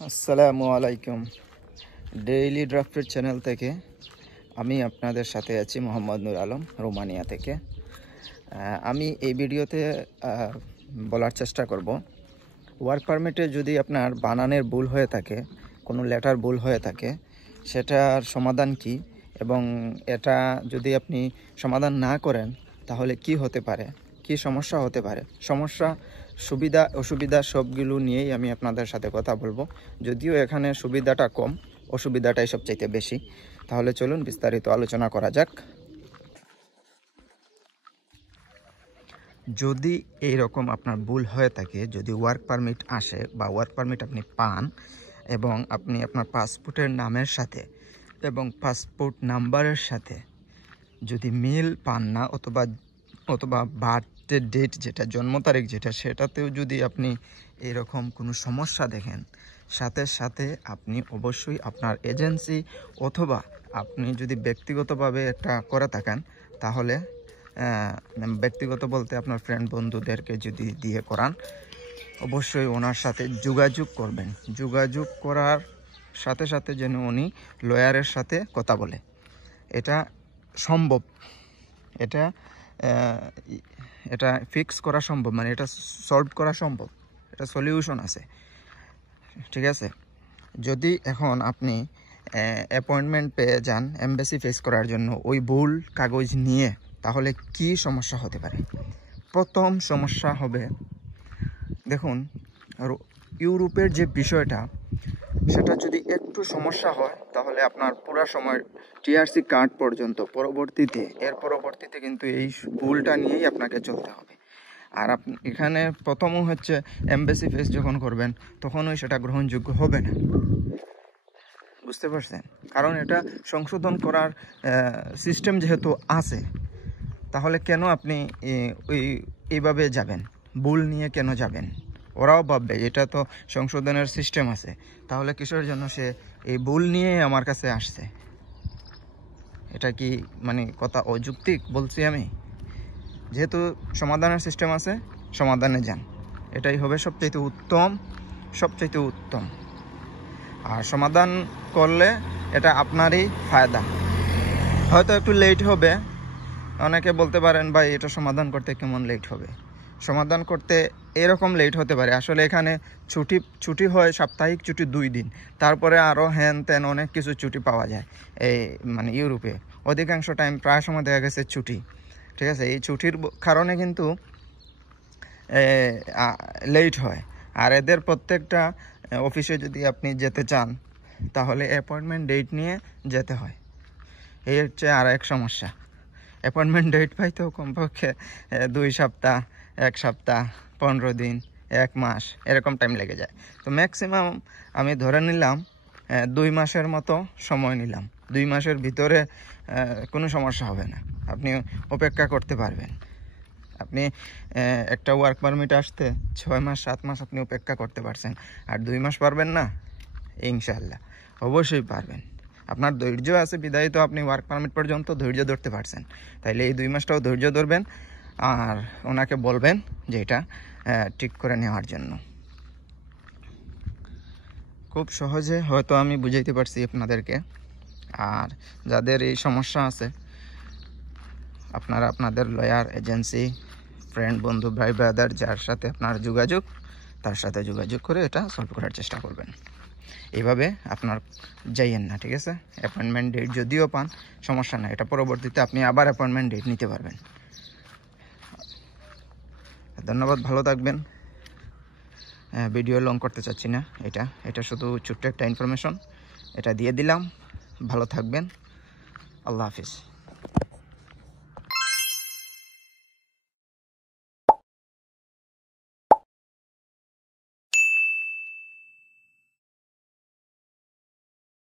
আসসালামু আলাইকুম। Daily ড্রাফটের channel থেকে আমি আপনাদের সাথে আছি মোহাম্মদ নূর আলম, রোমানিয়া থেকে। আমি এই ভিডিওতে বলার চেষ্টা করব, ওয়ার্ক পারমিটে যদি আপনার বানানের ভুল হয়ে থাকে, কোনো লেটার ভুল হয়ে থাকে, সেটার সমাধান কি, এবং এটা যদি আপনি সমাধান না করেন তাহলে কি হতে পারে, কি সমস্যা হতে পারে। সমস্যা, সুবিধা, অসুবিধা সবগুলো নিয়েই আমি আপনাদের সাথে কথা বলবো। যদিও এখানে সুবিধাটা কম, অসুবিধাটাই সবচাইতে বেশি। তাহলে চলুন বিস্তারিত আলোচনা করা যাক। যদি এই রকম আপনার ভুল হয়ে থাকে, যদি ওয়ার্ক পারমিট আসে বা ওয়ার্ক পারমিট আপনি পান এবং আপনি আপনার পাসপোর্টের নামের সাথে এবং পাসপোর্ট নাম্বারের সাথে যদি মিল পান না, অথবা বার্থডে ডেট যেটা, জন্ম তারিখ যেটা, সেটাতেও যদি আপনি এরকম কোনো সমস্যা দেখেন, সাথে সাথে আপনি অবশ্যই আপনার এজেন্সি অথবা আপনি যদি ব্যক্তিগতভাবে একটা করে থাকেন, তাহলে ব্যক্তিগত বলতে আপনার ফ্রেন্ড বন্ধুদেরকে যদি দিয়ে করান, অবশ্যই ওনার সাথে যোগাযোগ করবেন। যোগাযোগ করার সাথে সাথে যেন উনি লয়ারের সাথে কথা বলে। এটা সম্ভব, এটা ফিক্স করা সম্ভব, মানে এটা সলভ করা সম্ভব, এটা সলিউশন আছে, ঠিক আছে। যদি এখন আপনি অ্যাপয়েন্টমেন্ট পেয়ে যান এমবাসি ফেস করার জন্য ওই ভুল কাগজ নিয়ে, তাহলে কি সমস্যা হতে পারে? প্রথম সমস্যা হবে, দেখুন, ইউরোপের যে বিষয়টা, সেটা যদি একটু সমস্যা হয় তাহলে আপনার পুরো সময় টিআরসি কার্ড পর্যন্ত এর পরবর্তীতে কিন্তু এই ভুলটা নিয়েই আপনাকে চলতে হবে। আর আপনি এখানে প্রথমও হচ্ছে এমবাসি ফেস যখন করবেন তখনই সেটা গ্রহণযোগ্য হবে না, বুঝতে পারছেন? কারণ এটা সংশোধন করার সিস্টেম যেহেতু আছে, তাহলে কেন আপনি এইভাবে যাবেন, ভুল নিয়ে কেন যাবেন? ওরাও ভাববে এটা তো সংশোধনের সিস্টেম আছে, তাহলে কিসের জন্য সে এই ভুল নিয়ে আমার কাছে আসছে? এটা কি মানে কথা অযৌক্তিক বলছি আমি? যেহেতু সমাধানের সিস্টেম আছে, সমাধানে যান, এটাই হবে সবচাইতে উত্তম। আর সমাধান করলে এটা আপনারই ফায়দা। হয়তো একটু লেট হবে, অনেকে বলতে পারেন ভাই এটা সমাধান করতে কেমন লেট হবে। সমাধান করতে এরকম লেট হতে পারে, আসলে এখানে ছুটি হয়, সাপ্তাহিক ছুটি 2 দিন, তারপরে আরও হ্যান ত্যান অনেক কিছু ছুটি পাওয়া যায়। এই মানে ইউরোপে অধিকাংশ টাইম প্রায় সময় দেখা গেছে ছুটি, ঠিক আছে। এই ছুটির কারণে কিন্তু লেট হয়। আর এদের প্রত্যেকটা অফিসে যদি আপনি যেতে চান, তাহলে অ্যাপয়েন্টমেন্ট ডেট নিয়ে যেতে হয়। এই হচ্ছে আর এক সমস্যা। অ্যাপয়েন্টমেন্ট ডেট পাইতেও কমপক্ষে 2 সপ্তাহ, 1 সপ্তাহ, 15 দিন, 1 মাস এরকম টাইম লেগে যায়। তো ম্যাক্সিমাম আমি ধরে নিলাম 2 মাসের মতো সময় নিলাম। 2 মাসের ভিতরে কোনো সমস্যা হবে না, আপনি অপেক্ষা করতে পারবেন। আপনি একটা ওয়ার্ক পারমিট আসতে 6 মাস 7 মাস আপনি অপেক্ষা করতে পারছেন, আর 2 মাস পারবেন না? ইনশাল্লাহ অবশ্যই পারবেন। আপনার ধৈর্য আছে বিধায় তো আপনি ওয়ার্ক পারমিট পর্যন্ত ধৈর্য ধরতে পারছেন। তাইলে এই 2 মাসটাও ধৈর্য ধরবেন, আর ওনাকে বলবেন যে এটা ঠিক করে নেওয়ার জন্য। খুব সহজে হয়তো আমি বুঝাইতে পারছি আপনাদেরকে। আর যাদের এই সমস্যা আছে, আপনারা আপনাদের লয়ার, এজেন্সি, ফ্রেন্ড, বন্ধু, ভাই, ব্রাদার, যার সাথে আপনার যোগাযোগ, তার সাথে যোগাযোগ করে এটা সলভ করার চেষ্টা করবেন। এইভাবে আপনার যাইয়েন না, ঠিক আছে। অ্যাপয়েন্টমেন্ট ডেট যদিও পান, সমস্যা না, এটা পরবর্তীতে আপনি আবার অ্যাপয়েন্টমেন্ট ডেট নিতে পারবেন। ধন্যবাদ, ভালো থাকবেন। ভিডিও লং করতে চাচ্ছি না, এটা শুধু ছোট্ট একটা ইনফরমেশন, এটা দিয়ে দিলাম। ভালো থাকবেন, আল্লাহ হাফিজ।